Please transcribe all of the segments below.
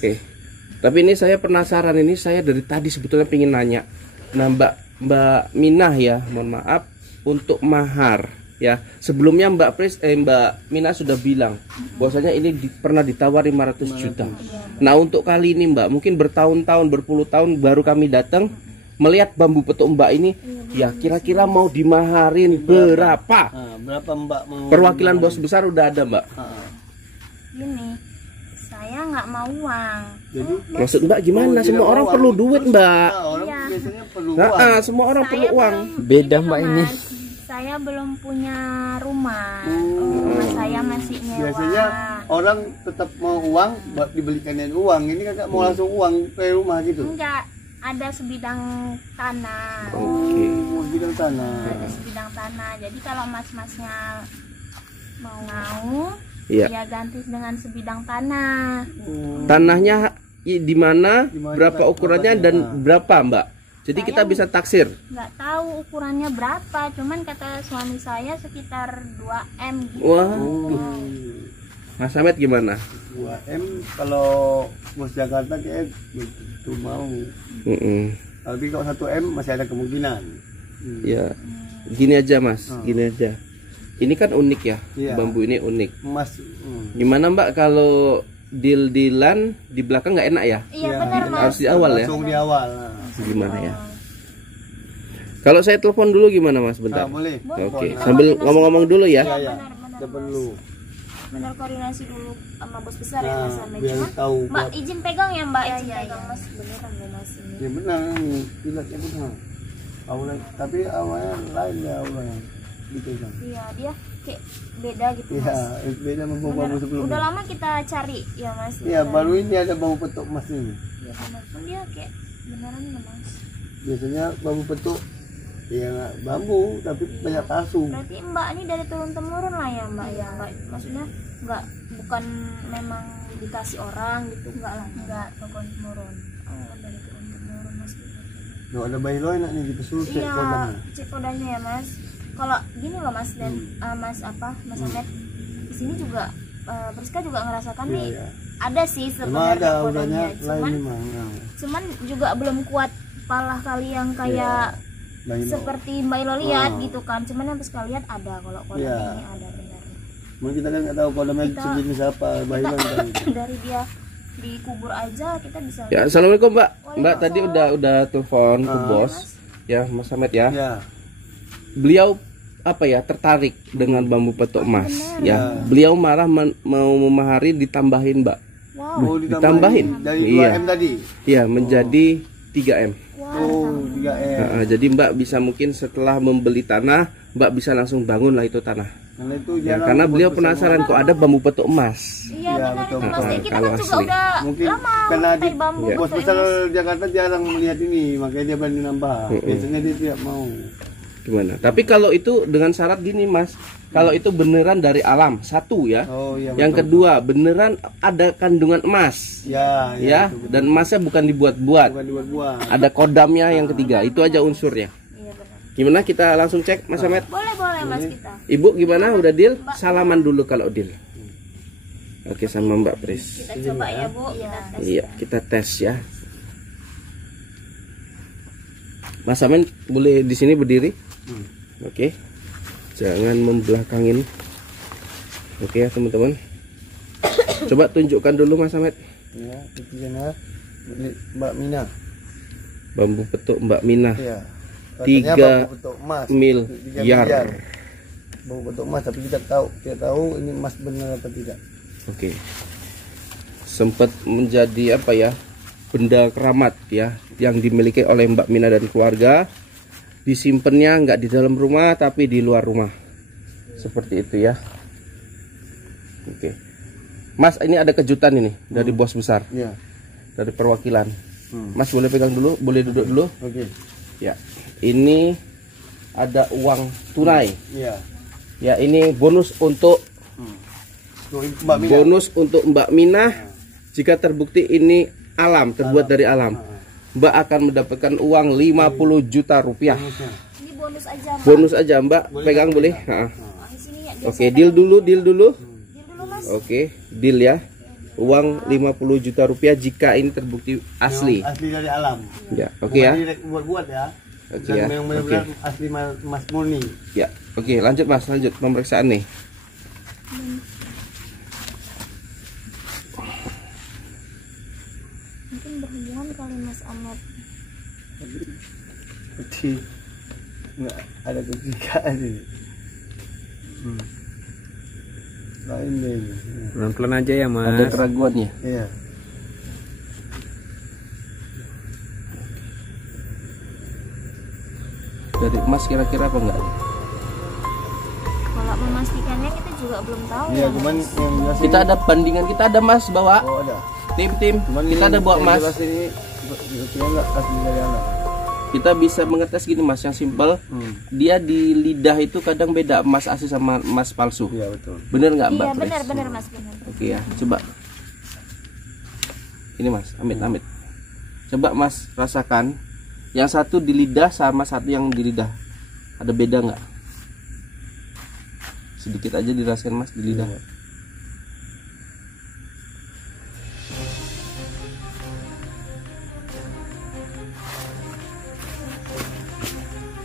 Oke. Tapi ini saya penasaran, ini saya dari tadi sebetulnya pengen nanya. Nah, Mbak Minah ya, mohon maaf untuk mahar ya. Sebelumnya Mbak Minah sudah bilang bahwasanya ini pernah ditawar 500 juta. Nah, untuk kali ini Mbak, mungkin bertahun-tahun, berpuluh tahun baru kami datang melihat bambu petuk Mbak ini. Ya, kira-kira mau dimaharin berapa? Berapa Mbak mau? Perwakilan bos besar udah ada Mbak. Gini, saya nggak mau uang. Jadi Maksud Mbak gimana? Semua orang perlu duit Mbak. orang Iya. biasanya perlu Nah, uang. semua orang perlu uang. Beda, Ini Mbak, loh, ini. Mas, saya belum punya rumah. Rumah saya masih nyewa. Biasanya orang tetap mau uang buat dibelikannya uang. Ini kakak mau langsung uang ke rumah gitu. Enggak, ada sebidang tanah. Oke. Oh, bidang tanah. Ada sebidang tanah. Jadi kalau mas-masnya mau, Iya. ya ganti dengan sebidang tanah. Tanahnya di mana, Di mana, berapa Pak? ukurannya dan berapa Mbak? Jadi kita bisa taksir. Nggak tahu ukurannya berapa, cuman kata suami saya sekitar 2 M gitu. Wah, Mas Ahmed gimana? 2 M kalau bos Jakarta kayak begitu mau. Tapi kalau 1 M masih ada kemungkinan. Ya, gini aja Mas, gini aja. Ini kan unik ya, Iya. bambu ini unik. Emas. Gimana Mbak kalau deal-dealan di belakang nggak enak ya? Iya Ya, benar mas. Harus di awal ya? Langsung di awal. Gimana ya? Kalau saya telepon dulu gimana Mas? Bentar. Boleh. Oke, sambil ngomong-ngomong dulu ya. Ya, ya. Benar-benar Kita perlu. benar koordinasi dulu sama bos besar ya Nah, mas Ahmed. biar Cuman tahu Mbak buat- izin pegang ya Mbak, izin pegang mas, beneran ya mas ini. Ya benar ini, ilatnya benar. Awalnya, tapi awalnya lain ya awalnya. Gitu kan. Iya dia kayak beda gitu Iya, mas. beda sama bau Benar. bambu sebelumnya. Udah lama kita cari ya mas. Iya, Dan- baru ini ada bambu petuk emas ini. Ya benar pun dia kayak beneran ya mas. Biasanya bambu petuk ya bambu tapi banyak kasu. Berarti Mbak ini dari turun temurun lah ya Mbak ya Mbak. Maksudnya nggak, bukan memang dikasih orang gitu, enggak lah, enggak turun temurun. Oh dari turun temurun mas. Kalau ada bayi lo enak nih kita suruh cek Iya, kodamnya. cek kodanya ya mas. Kalau gini loh mas dan mas Ahmed di sini juga Priska juga ngerasakan Iya, nih iya. ada sih Memang sebenarnya ada kodanya, udahnya lain memang. cuman juga belum kuat palah kali yang kayak Bayi lo. seperti Mbak Ilo lihat Oh. gitu kan. Cuman yang Priska lihat ada kalau kodanya Iya. ini ada benar. Mungkin kita kan nggak tahu kodamnya Kita- sejenis apa bayi lo tadi. Dari dia dikubur aja kita bisa. Ya, assalamualaikum Mbak. Mbak tadi udah telepon ke bos ya Mas Ahmed ya. Ya. Beliau apa ya, tertarik dengan bambu petuk emas ya. Beliau marah mau memahari ditambahin Mbak. Wow. Oh, Ditambahin. dari Iya. 2 M tadi. Ya, menjadi 3 M. Oh, 3 M. Jadi Mbak bisa mungkin setelah membeli tanah, Mbak bisa langsung bangun lah itu tanah. Karena itu Ya, jarang karena bos beliau besar penasaran kok ada bambu petuk emas. Iya Iya, benar betul. itu mas. Nah, Kita kalau kan juga asli. udah mungkin lama karena pakai bambu Iya. bos petuk besar emas. Jakarta jarang melihat ini, makanya dia berani nambah. Biasanya dia tidak mau. Gimana? Tapi kalau itu dengan syarat gini Mas, kalau itu beneran dari alam, satu ya. Oh iya. Yang betul. kedua, beneran ada kandungan emas. Ya, Ya, betul, betul. dan emasnya bukan dibuat-buat. Bukan dibuat-buat. Ada kodamnya yang ketiga, itu aja unsurnya. Iya benar. Gimana kita langsung cek Mas Ahmed? Boleh mas kita. Ibu gimana, udah deal? Salaman dulu kalau deal. Oke, sama Mbak Pris. Kita coba ya Bu. Kita tes. Iya, kita tes ya. Mas Ahmed boleh di sini berdiri? Oke. Jangan membelakangin. Oke ya teman-teman. Coba tunjukkan dulu Mas Ahmed. Ya, itu ya. Mbak Mina. Bambu petuk Mbak Minah. Iya. 3 bambu petuk emas. 3 miliar. Bambu petuk emas, tapi kita tahu ini emas benar apa tidak. Oke. Sempat menjadi apa ya? Benda keramat ya yang dimiliki oleh Mbak Minah dan keluarga. Disimpannya nggak di dalam rumah tapi di luar rumah. Seperti itu ya. Oke. Mas, ini ada kejutan ini dari bos besar, Iya. dari perwakilan. Mas boleh pegang dulu, boleh duduk dulu. Oke. Ya. Ini ada uang tunai. Iya. Ya, ini bonus untuk Tuh, Mbak Mina. bonus untuk Mbak Minah. Jika terbukti ini alam, terbuat dari alam, Mbak akan mendapatkan uang 50 juta rupiah. Ini bonus aja Mbak. Bonus aja Mbak, pegang boleh. Ha. Di sini ya. Oke, deal dulu, deal dulu. Deal dulu mas. Oke, deal ya. uang 50 juta rupiah jika ini terbukti asli. Memang asli dari alam. Ya, oke ya. Buat-buat ya. Oke Dan ya. memang benar-benar asli Mas murni. Ya, oke, lanjut Mas, lanjut pemeriksaan nih. Mungkin berhubungan kali Mas Ahmad. Seperti nggak ada ketigaan ini. Lain deh ini. Pelan-pelan aja ya Mas. Ada keraguannya. Iya. Dari Mas kira-kira apa enggak? Kalau memastikannya kita juga belum tahu Iya, ya. cuman Mas. yang jelas Kita ada bandingan, kita ada Mas bawa. oh ada. Tim Cuman kita ada bawa yang Mas. jelas ini sebetulnya nggak asli dari alam. Kita bisa mengetes gini Mas, yang simpel. Dia di lidah itu kadang beda emas asli sama emas palsu. Iya betul. Bener nggak Mbak Iya Pres? benar Mas, benar. Oke ya, coba. Ini Mas, amit. Coba Mas rasakan. Yang satu di lidah sama satu yang di lidah. Ada beda nggak? Sedikit aja dirasakan Mas di lidah. Iya.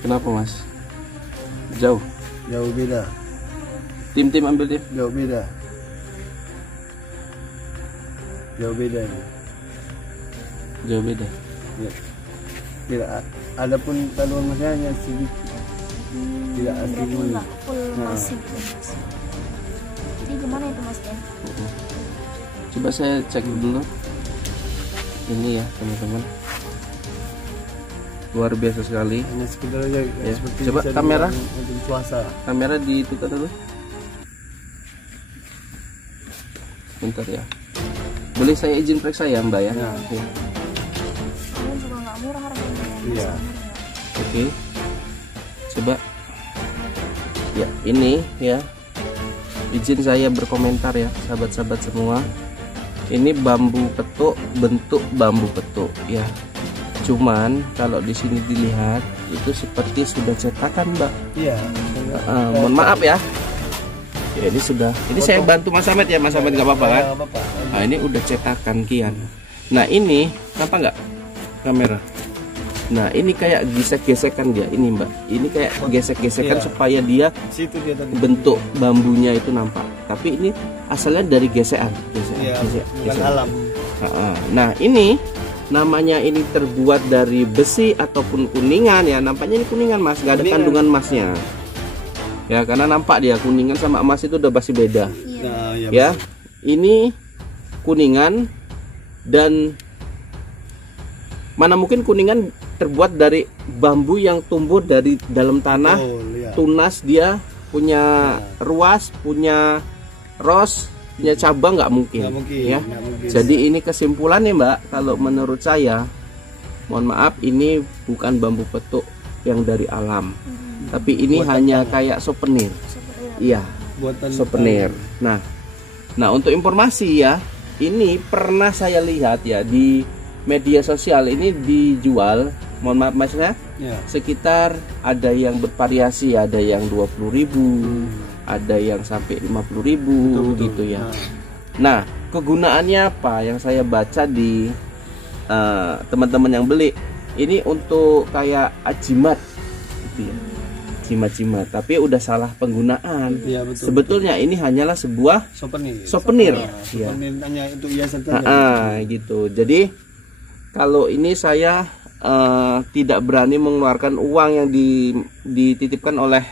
Kenapa Mas? Jauh. Jauh beda. Tim ambil tim. Jauh beda. Jauh beda ini. Jauh beda. Ya. Tidak ada pun kandungan masnya hanya sedikit. Tidak asli Berarti murni. nggak full masih gitu, Mas. Jadi gimana itu Mas Den? Coba saya cek dulu. Ini ya teman-teman. Luar biasa sekali. Hanya sekedar aja Ya. seperti Coba bisa kamera. dibilang untuk cuaca. Kamera ditukar dulu. Bentar ya. Boleh saya izin periksa ya Mbak ya? Ya. Oke. Kalian juga nggak murah harganya. Mas. Iya. Oke. Coba. Ya, ini ya. Izin saya berkomentar ya, sahabat-sahabat semua. Ini bambu petuk, bentuk bambu petuk ya. Cuman kalau di sini dilihat itu seperti sudah cetakan, Mbak. Iya. Mohon maaf ya. Ya ini sudah. Ini saya bantu Mas Ahmed ya, Mas Ahmed nggak apa-apa kan? Nggak apa-apa. Nah ini udah cetakan kian. Nah ini apa nggak kamera? Nah ini kayak gesek-gesekan dia ini Mbak. Ini kayak gesek-gesekan Iya. supaya dia Situ dia tadi. bentuk bambunya itu nampak. Tapi ini asalnya dari gesekan. Iya, bukan alam. Nah ini namanya ini terbuat dari besi ataupun kuningan ya. Nampaknya ini kuningan Mas, nggak ada Kuningan. kandungan emasnya. Ya karena nampak dia kuningan sama emas itu udah pasti beda. Nah, iya, Ya ini kuningan dan mana mungkin kuningan terbuat dari bambu yang tumbuh dari dalam tanah. betul, iya. Tunas dia punya ruas, punya ros, punya cabang nggak mungkin, Nggak mungkin, ya. nggak mungkin. Jadi ini kesimpulannya Mbak, kalau menurut saya, mohon maaf ini bukan bambu petuk yang dari alam, tapi ini Buatan hanya tanah. kayak souvenir, iya, Buatan souvenir. Nah untuk informasi ya, ini pernah saya lihat ya di media sosial ini dijual, mohon maaf Mas ya, Ya. sekitar ada yang bervariasi, ada yang 20.000, ada yang sampai 50.000 Betul, betul. gitu ya. Nah kegunaannya apa yang saya baca di teman-teman yang beli ini untuk kayak jimat gitu ya, jimat-jimat, tapi udah salah penggunaan. Iya, betul, Sebetulnya ini hanyalah sebuah Souvenir. souvenir. Nah, Ya. souvenir hanya untuk hiasan saja. Gitu. Jadi kalau ini saya tidak berani mengeluarkan uang yang dititipkan oleh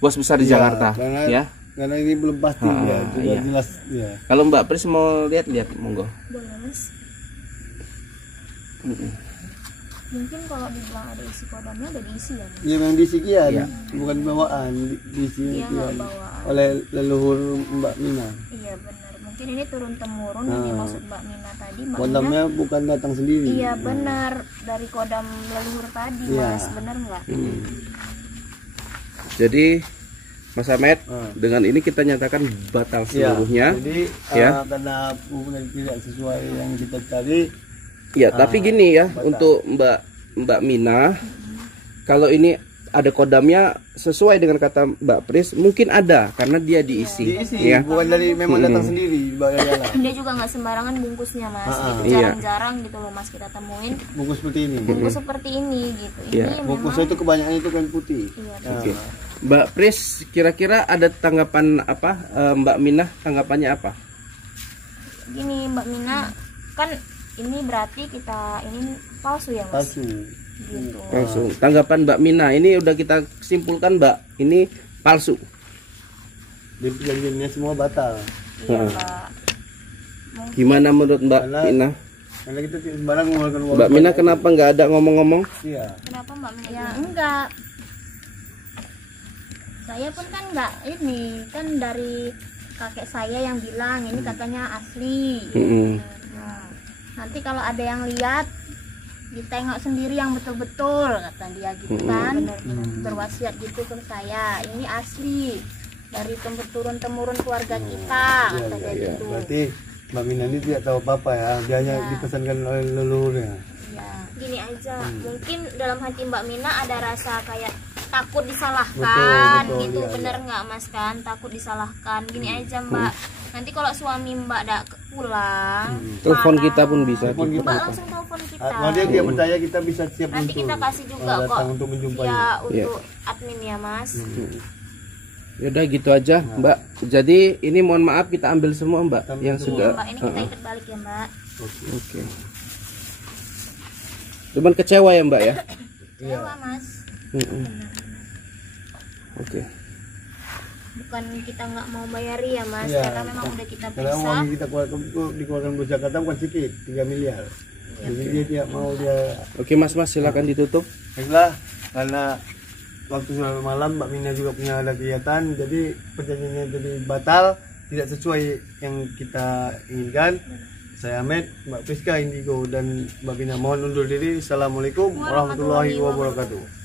bos besar di Iya, Jakarta, karena, ya. Karena ini belum pasti ya, sudah iya. jelas ya. Kalau Mbak Pris mau lihat monggo. Boleh Mas. Mungkin kalau dibilang ada isi kodamnya udah diisi ya Mas. Ya memang diisikian, Iya. bukan bawaan, Iya diisikian nggak bawaan. oleh leluhur Mbak Mina. Iya benar. Mungkin ini turun temurun yang dimaksud Mbak Mina tadi. Mbak Mina, Kodamnya bukan datang sendiri. iya benar dari kodam leluhur tadi Iya. Mas, benar nggak? Jadi Mas Ahmed, Ah. dengan ini kita nyatakan batal Iya. seluruhnya. Jadi Ya. karena hubungan tidak sesuai yang kita cari. Ya, tapi gini ya, batal. untuk Mbak Mina, kalau ini ada kodamnya sesuai dengan kata Mbak Pris, mungkin ada karena dia diisi, Diisi, ya. bukan dari memang datang sendiri, bawa dari alam. Dia juga nggak sembarangan bungkusnya mas, gitu. Iya. Jarang-jarang gitu loh mas kita temuin Bungkus seperti ini. bungkus seperti ini gitu. Iya. Ini Bungkusnya memang itu kebanyakan itu kan putih. iya, Nah, Oke. Mbak Pris, kira-kira ada tanggapan apa, Mbak Minah tanggapannya apa? gini Mbak Mina, kan ini berarti kita ini palsu ya mas, palsu. gitu. Langsung tanggapan Mbak Minah, ini udah kita simpulkan Mbak, ini palsu. Jadi perjanjiannya semua batal. Iya Mbak. Gimana menurut Mbak Karena- Minah? Karena kita tidak sembarang mengeluarkan uang. Mbak Minah kenapa nggak ada ngomong-ngomong? Iya. Kenapa Mbak Mina? Ya enggak. Saya pun kan enggak ini kan dari kakek saya yang bilang ini katanya asli. Mm-mm. Nah, nanti kalau ada yang lihat ditengok sendiri yang betul-betul kata dia gitu kan. Berwasiat gitu ke saya. Ini asli dari turun temurun keluarga kita kata dia iya. gitu. Berarti Mbak Mina ini tidak tahu apa-apa ya. Dia hanya dipesankan oleh leluhurnya. Ya. Gini aja, mungkin dalam hati Mbak Mina ada rasa kayak takut disalahkan Betul, gitu, iya, bener nggak mas kan? Takut disalahkan. Gini aja Mbak, nanti kalau suami Mbak pulang, Telepon marah, kita pun bisa. Telepon gitu. kita. Mbak langsung telepon kita. Kalau dia tidak percaya kita bisa siap Nanti untuk kita kasih juga kok datang untuk menjumpai. ya untuk admin ya mas. Yaudah gitu aja Mbak. Jadi ini mohon maaf kita ambil semua Mbak yang Iya sudah. Mbak, ini kita ikat balik ya Mbak. Oke. Cuman kecewa ya Mbak ya. Kecewa mas. Mm-mm. Oke. Bukan kita nggak mau bayari ya mas, Iya. karena memang udah kita Karena periksa. uang yang kita keluarkan itu dikeluarkan bos Jakarta bukan sedikit, 3 miliar. Jadi dia tidak mau dia. Oke Mas silakan ditutup. Baiklah, karena waktu sudah malam Mbak Mina juga punya ada kegiatan, jadi perjanjiannya jadi batal, tidak sesuai yang kita inginkan. Saya Ahmed, Mbak Priska Indigo dan Mbak Mina mohon undur diri. Assalamualaikum warahmatullahi wabarakatuh.